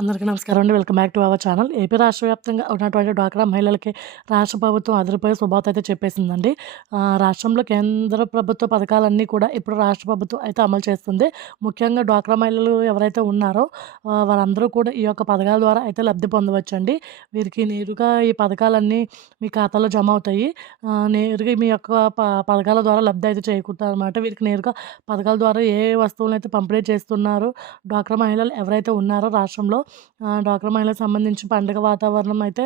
అందరికీ నమస్కారం అండి. Welcome back to our channel. AP రాష్ట్ర వ్యాప్తంగా ఉన్నటువంటి డ్వాక్రా మహిళలకి రాష్ట్ర ప్రభుత్వం అదిరిపోయే శుభార్త అయితే చెప్పేసిందండి. రాష్ట్రంలో కేంద్ర ప్రభుత్వ పథకాలన్నీ కూడా ఇప్పుడు రాష్ట్ర ప్రభుత్వం అయితే అమలు చేస్తుంది. ముఖ్యంగా డ్వాక్రా మహిళలు ఎవరైతే ఉన్నారో వారందరూ కూడా ఈ యొక్క పథకాల ద్వారా అయితే లబ్ధి పొందవచ్చండి. వీరికి నేరుగా ఈ పథకాలన్నీ మీ ఖాతాలో జమ అవుతాయి. నేరుగా మీ యొక్క ప పథకాల ద్వారా లబ్ధి అయితే చేకూరుతారు అనమాట వీరికి నేరుగా పథకాల ద్వారా ఏ వస్తువులను అయితే పంపిణీ చేస్తున్నారో డ్వాక్రా మహిళలు ఎవరైతే ఉన్నారో రాష్ట్రంలో డ్వాక్రా మహిళలకు సంబంధించి పండుగ వాతావరణం అయితే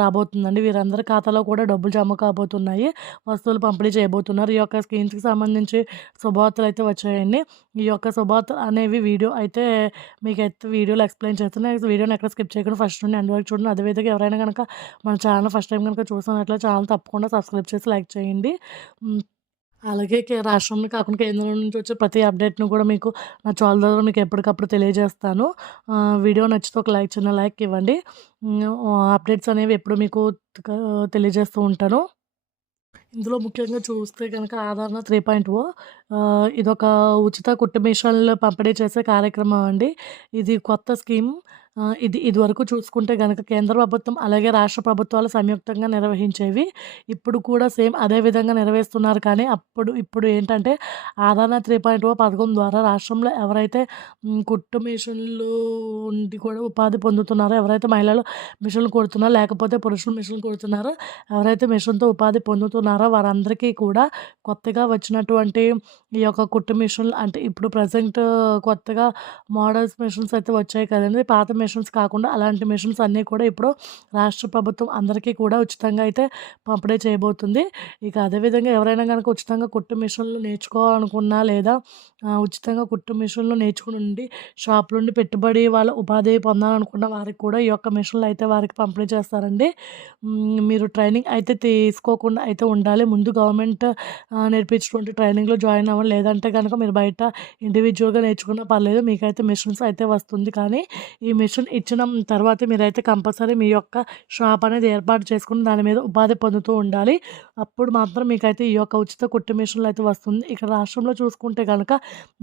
రాబోతుందండి. వీరందరి ఖాతాలో కూడా డబ్బులు జమ కాబోతున్నాయి. వస్తువులు పంపిణీ చేయబోతున్నారు. ఈ యొక్క స్కీమ్స్కి సంబంధించి శుభవార్తలు అయితే వచ్చాయండి. ఈ యొక్క శుభవార్తలు అనేవి వీడియో అయితే మీకు అయితే వీడియోలో ఎక్స్ప్లెయిన్ చేస్తున్నాయి వీడియోని ఎక్కడ స్కిప్ చేయకుండా ఫస్ట్ నుండి ఎండ్ వరకు చూడండి. అదేవిధంగా ఎవరైనా కనుక మన ఛానల్ ఫస్ట్ టైం కనుక చూసినట్లయితే ఛానల్ తప్పకుండా సబ్స్క్రైబ్ చేసి లైక్ చేయండి. అలాగే కే- రాష్ట్రంలో కాకుండా కేంద్రం నుంచి వచ్చే ప్రతి అప్డేట్ను కూడా మీకు నా ఛానల్ ద్వారా మీకు ఎప్పటికప్పుడు తెలియజేస్తాను. వీడియో నచ్చితే ఒక లైక్ చిన్న లైక్ ఇవ్వండి. అప్డేట్స్ అనేవి ఎప్పుడు మీకు తెలియజేస్తూ ఉంటాను. ఇందులో ముఖ్యంగా చూస్తే కనుక ఆదరణ త్రీ పాయింట్ ఓ ఇదొక ఉచిత కుట్టు మిషన్లు పంపిణీ చేసే కార్యక్రమం అండి. ఇది కొత్త స్కీమ్. ఇది ఇదివరకు చూసుకుంటే కనుక కేంద్ర ప్రభుత్వం అలాగే రాష్ట్ర ప్రభుత్వాలు సంయుక్తంగా నిర్వహించేవి ఇప్పుడు కూడా సేమ్ అదే విధంగా నిర్వహిస్తున్నారు. కానీ అప్పుడు ఇప్పుడు ఏంటంటే ఆదాన త్రీ పాయింట్ ఓ పథకం ద్వారా రాష్ట్రంలో ఎవరైతే కుట్టు మిషన్లు ఉండి కూడా ఉపాధి పొందుతున్నారో ఎవరైతే మహిళలు మిషన్లు కొడుతున్నారో లేకపోతే పురుషులు మిషన్లు కొడుతున్నారో ఎవరైతే మిషన్తో ఉపాధి పొందుతున్నారో వారందరికీ కూడా కొత్తగా వచ్చినటువంటి ఈ యొక్క కుట్టు మిషన్లు అంటే ఇప్పుడు ప్రజెంట్ కొత్తగా మోడల్స్ మిషన్స్ అయితే వచ్చాయి కదండి. పాత మిషన్స్ కాకుండా అలాంటి మిషన్స్ అన్నీ కూడా ఇప్పుడు రాష్ట్ర ప్రభుత్వం అందరికీ కూడా ఉచితంగా అయితే పంపిణీ చేయబోతుంది. ఇక అదేవిధంగా ఎవరైనా కనుక ఉచితంగా కుట్టు మిషన్లు నేర్చుకోవాలనుకున్నా లేదా ఉచితంగా కుట్టు మిషన్లు నేర్చుకుని ఉండి షాప్ నుండి పెట్టుబడి వాళ్ళ ఉపాధి పొందాలనుకున్న వారికి కూడా ఈ యొక్క మిషన్లు అయితే వారికి పంపిణీ చేస్తారండి. మీరు ట్రైనింగ్ అయితే తీసుకోకుండా అయితే ఉండాలి. ముందు గవర్నమెంట్ నేర్పించినటువంటి ట్రైనింగ్లో జాయిన్ అవ్వండి లేదంటే కనుక మీరు బయట ఇండివిజువల్గా నేర్చుకున్నా పర్లేదు మీకైతే మిషన్స్ అయితే వస్తుంది. కానీ ఈ మిషన్ ఇచ్చిన తర్వాత మీరైతే కంపల్సరీ మీ యొక్క షాప్ అనేది ఏర్పాటు చేసుకుని దాని మీద ఉపాధి పొందుతూ ఉండాలి. అప్పుడు మాత్రం మీకైతే ఈ యొక్క ఉచిత కుట్టు మిషన్లు అయితే వస్తుంది. ఇక్కడ రాష్ట్రంలో చూసుకుంటే కనుక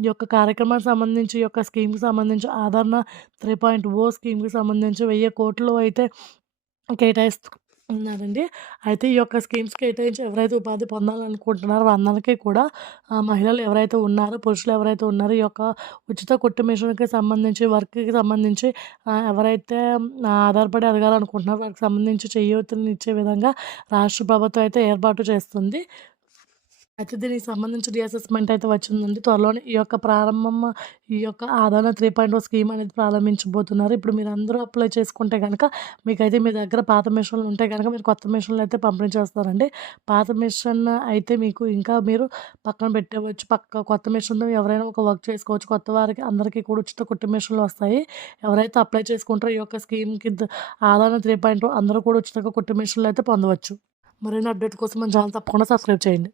ఈ యొక్క కార్యక్రమానికి సంబంధించి ఈ యొక్క స్కీమ్కి సంబంధించి ఆదరణ త్రీ పాయింట్ ఓ స్కీమ్కి సంబంధించి వెయ్యి కోట్లు అయితే కేటాయిస్తూ ఉన్నారండి. అయితే ఈ యొక్క స్కీమ్స్ కేటాయించి ఎవరైతే ఉపాధి పొందాలనుకుంటున్నారో అందరికీ కూడా మహిళలు ఎవరైతే ఉన్నారో పురుషులు ఎవరైతే ఉన్నారో ఈ యొక్క ఉచిత కుట్టు మిషన్కి సంబంధించి వర్క్కి సంబంధించి ఎవరైతే ఆధారపడి ఎదగాలనుకుంటున్నారో వారికి సంబంధించి చేయూతని ఇచ్చే విధంగా రాష్ట్ర ప్రభుత్వం అయితే ఏర్పాటు చేస్తుంది. అయితే దీనికి సంబంధించి రీఅసెస్మెంట్ అయితే వచ్చిందండి. త్వరలోనే ఈ యొక్క ప్రారంభం ఈ యొక్క ఆదాన త్రీ పాయింట్ ఓ స్కీమ్ అనేది ప్రారంభించబోతున్నారు. ఇప్పుడు మీరు అందరూ అప్లై చేసుకుంటే కనుక మీకైతే మీ దగ్గర పాత మిషన్లు ఉంటే కనుక మీరు కొత్త మిషన్లు అయితే పంపిణీ చేస్తారండి పాత మిషన్ అయితే మీకు ఇంకా మీరు పక్కన పెట్టవచ్చు. పక్క కొత్త మిషన్తో ఎవరైనా ఒక వర్క్ చేసుకోవచ్చు. కొత్త వారికి అందరికీ కూడా ఉచిత కుట్టు మిషన్లు వస్తాయి. ఎవరైతే అప్లై చేసుకుంటారో ఈ యొక్క స్కీమ్కి ఆదాన త్రీ పాయింట్ అందరూ కూడా ఉచితంగా కుట్టు మిషన్లు అయితే పొందవచ్చు. మరిన్ని అప్డేట్ కోసం మన ఛానల్ తప్పకుండా సబ్స్క్రైబ్ చేయండి.